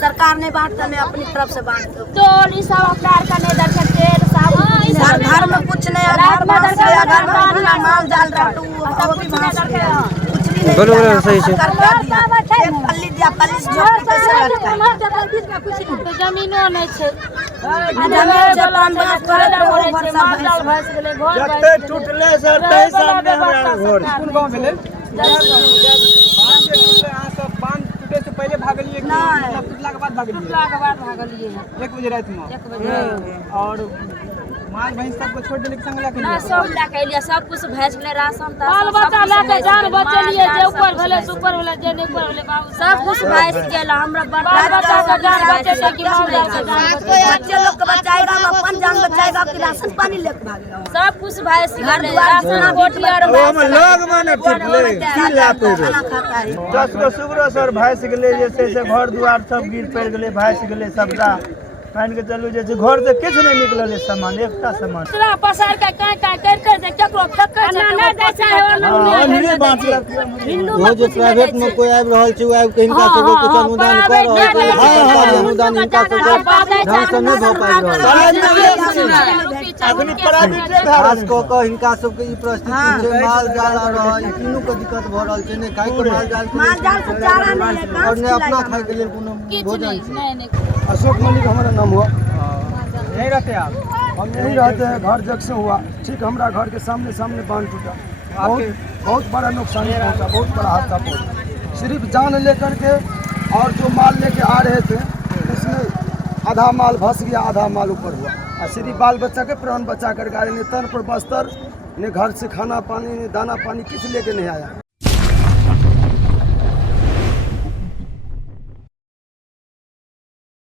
सरकार ने बांटता, मैं अपनी तरफ से बांट दूं। तो सरकार का नहीं दर सकते घर में कुछ नहीं है, घर में अपना माल जाल रहा तो वो भी भांस गया, कुछ भी नहीं बोलो सही से। पल्ली दिया, पल्ली से झोपड़ी कैसे लटका तो जमीनो नहीं छे जमीन जपान बात करे तो वो वर्षा भैंस गेले घर जते टूटले सर तई सामने हमरा घर कौन गांव भेले सब बांध टूटे से पहले भागलिए कि मतलब टूटला के बाद भागलिए? भागलिए 1 बजे रात में 1 बजे और माल भैंस सबको छोड़ देले कि संग लेके ना सब लेके एलिया, सब कुछ भैंस गेले, राशन बाल बच्चा लेके जान बचलिए, जे ऊपर भेले सुपर भेले, जे नहीं ऊपर भेले बाबू सब कुछ भैंस गेला। हमरा बाल बच्चा का जान बचेगा कि माल जान का जान बचेगा? बच्चे लोग को बचाएगा, अपन जान बचाएगा कि राशन पानी लेके भागेगा। सब कुछ भैंस गेले, राशन बोटी और ओमे लोग माने टूटले की लात हो खाना खाता है 10 गो सुगरो सर भैंस गेले, जैसे से घर दुआर सब गिर पड़ गेले, भैंस गेले सबटा मान के चलू जे घर से किछ नहीं निकलले सामान, एकटा सामान दूसरा पसार के काई करते जे केकरो ठक्कर से नहीं दै छै अन्हरे बात वो जो प्राइवेट में कोई आबि रहल छै, आबि के हिनका सबके कुछ अनुदान कर रहल छै, सरकारी अनुदान हिनका सबके ढंग से नहीं भऽ पाबि रहल अखनी प्राइवेटे खास कऽ के हिनका सबके ई परिस्थिति छै, माल जाल आ रहल छै, तीनों के दिक्कत भऽ रहल छै, नहि खाय के माल जाल से चारा नहीं है, और नहि अपना खाय के लेल कोनो भोजन छै। अशोक मलिक हमारा नाम हुआ। यहीं रहते आप? हम यहीं रहते हैं, घर जग से हुआ ठीक, हमारा घर के सामने सामने बांध टूटा, बहुत बड़ा नुकसान पहुंचा, बहुत बड़ा हादसा पहुंचा। सिर्फ जान लेकर के और जो माल लेके आ रहे थे उसमें आधा माल फंस गया, आधा माल ऊपर हुआ, और सिर्फ बाल बच्चा के प्राण बचा कर गाड़ी ने तन पर बस्तर ने घर से खाना पानी ने दाना पानी किस लेके नहीं आया।